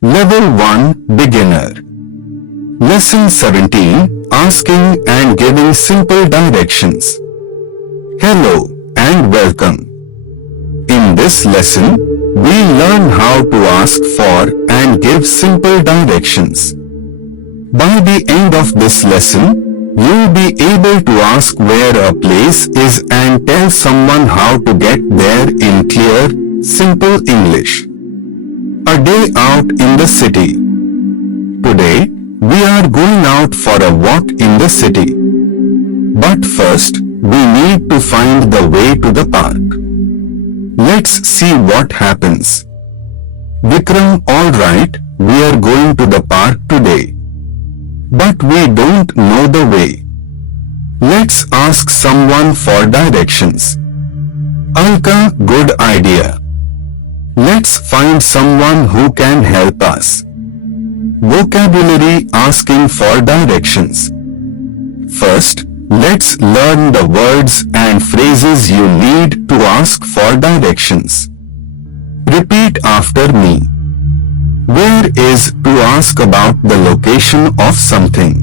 Level 1 Beginner. Lesson 17 Asking and Giving Simple Directions. Hello and welcome. In this lesson, we learn how to ask for and give simple directions. By the end of this lesson, you'll be able to ask where a place is and tell someone how to get there in clear, simple English. A day out in the city. Today, we are going out for a walk in the city. But first, we need to find the way to the park. Let's see what happens. Vikram, alright, we are going to the park today. But we don't know the way. Let's ask someone for directions. Alka, good idea. Let's find someone who can help us. Vocabulary asking for directions. First, let's learn the words and phrases you need to ask for directions. Repeat after me. Where is to ask about the location of something.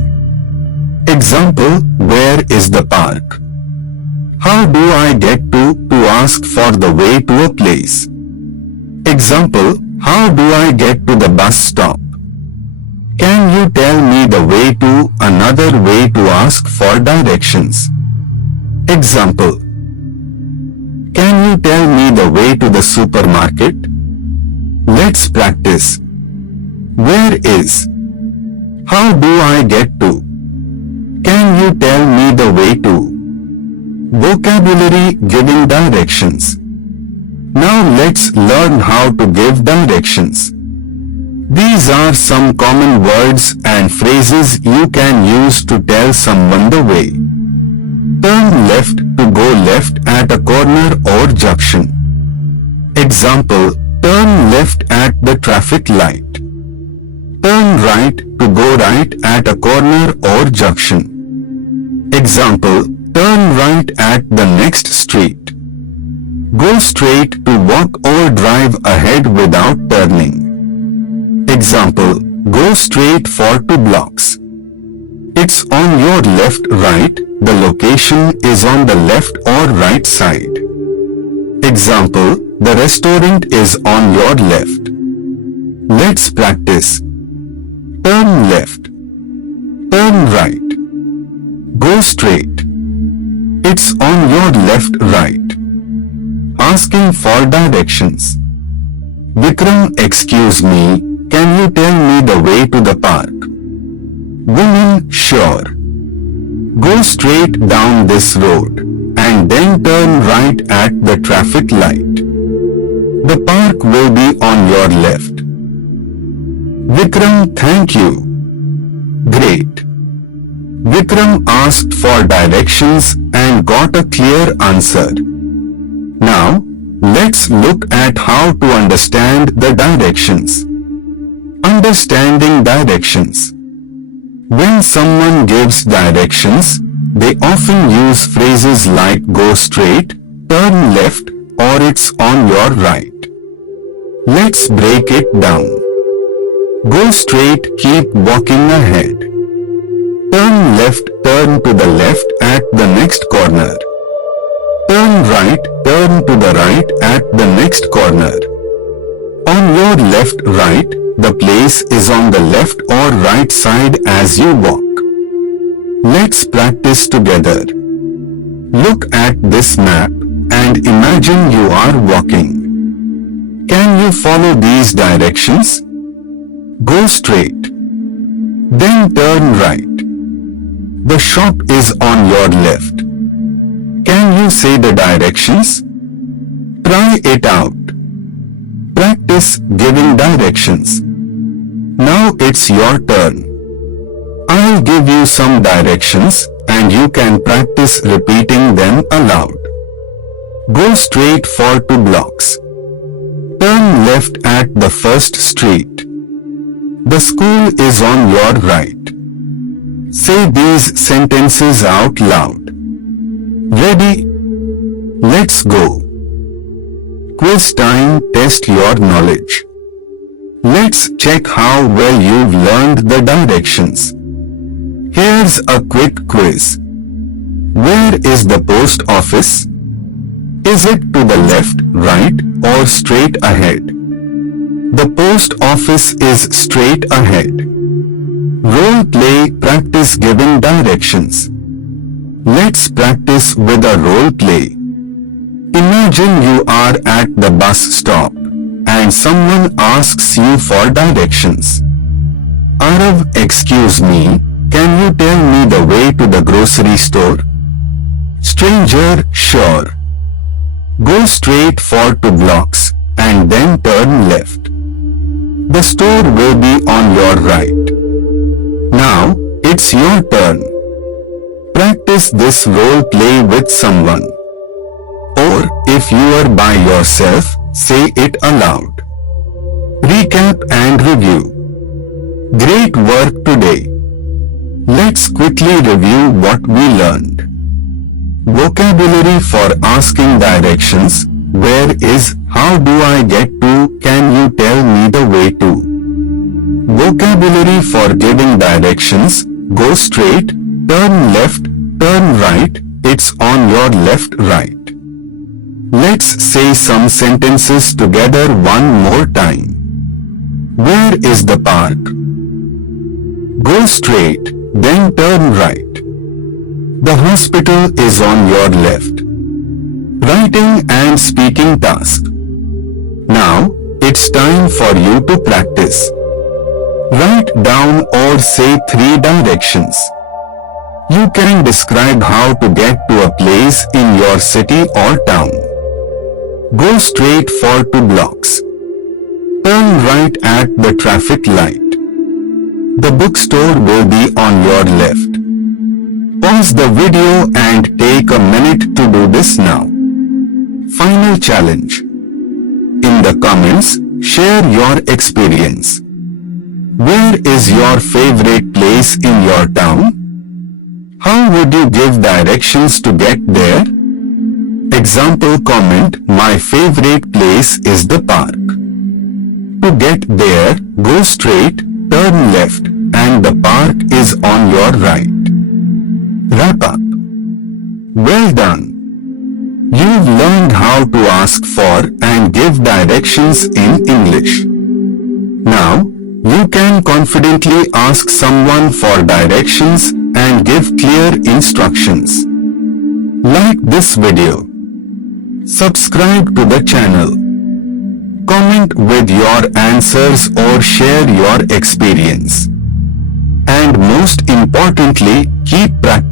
Example, where is the park? How do I get to ask for the way to a place. Example, how do I get to the bus stop? Can you tell me the way to another way to ask for directions? Example, can you tell me the way to the supermarket? Let's practice. Where is? How do I get to? Can you tell me the way to? Vocabulary giving directions. Now let's learn how to give directions. These are some common words and phrases you can use to tell someone the way. Turn left to go left at a corner or junction. Example, turn left at the traffic light. Turn right to go right at a corner or junction. Example, turn right at the next street. Go straight to walk or drive ahead without turning. Example, go straight for 2 blocks. It's on your left right, the location is on the left or right side. Example, the restaurant is on your left. Let's practice. Turn left. Turn right. Go straight. It's on your left right. Asking for directions. Vikram, excuse me, can you tell me the way to the park? Woman, sure. Go straight down this road and then turn right at the traffic light. The park will be on your left. Vikram, thank you. Great. Vikram asked for directions and got a clear answer. Now, let's look at how to understand the directions. Understanding directions. When someone gives directions, they often use phrases like go straight, turn left, or it's on your right. Let's break it down. Go straight, keep walking ahead. Turn left, turn to the left at the next corner. Turn right, turn to the right at the next corner. On your left, right, the place is on the left or right side as you walk. Let's practice together. Look at this map and imagine you are walking. Can you follow these directions? Go straight. Then turn right. The shop is on your left. Can you say the directions? Try it out. Practice giving directions. Now it's your turn. I'll give you some directions and you can practice repeating them aloud. Go straight for 2 blocks. Turn left at the first street. The school is on your right. Say these sentences out loud. Ready? Let's go. Quiz time, test your knowledge. Let's check how well you've learned the directions. Here's a quick quiz. Where is the post office? Is it to the left, right, or straight ahead? The post office is straight ahead. Role play, practice giving directions. Let's practice with a role play. Imagine you are at the bus stop and someone asks you for directions. Arav, excuse me, can you tell me the way to the grocery store? Stranger, sure. Go straight for 2 blocks and then turn left. The store will be on your right. Now, it's your turn. Practice this role play with someone. Or, if you are by yourself, say it aloud. Recap and review. Great work today. Let's quickly review what we learned. Vocabulary for asking directions. Where is, how do I get to, can you tell me the way to? Vocabulary for giving directions. Go straight, turn left, turn right, it's on your left, right. Let's say some sentences together one more time. Where is the park? Go straight, then turn right. The hospital is on your left. Writing and speaking task. Now, it's time for you to practice. Write down or say 3 directions. You can describe how to get to a place in your city or town. Go straight for 2 blocks. Turn right at the traffic light. The bookstore will be on your left. Pause the video and take a minute to do this now. Final challenge. In the comments, share your experience. Where is your favorite place in your town? How would you give directions to get there? Example comment, my favorite place is the park. To get there, go straight, turn left, and the park is on your right. Wrap up. Well done. You've learned how to ask for and give directions in English. Now, you can confidently ask someone for directions and give clear instructions. Like this video. Subscribe to the channel. Comment with your answers or share your experience. And most importantly, keep practicing.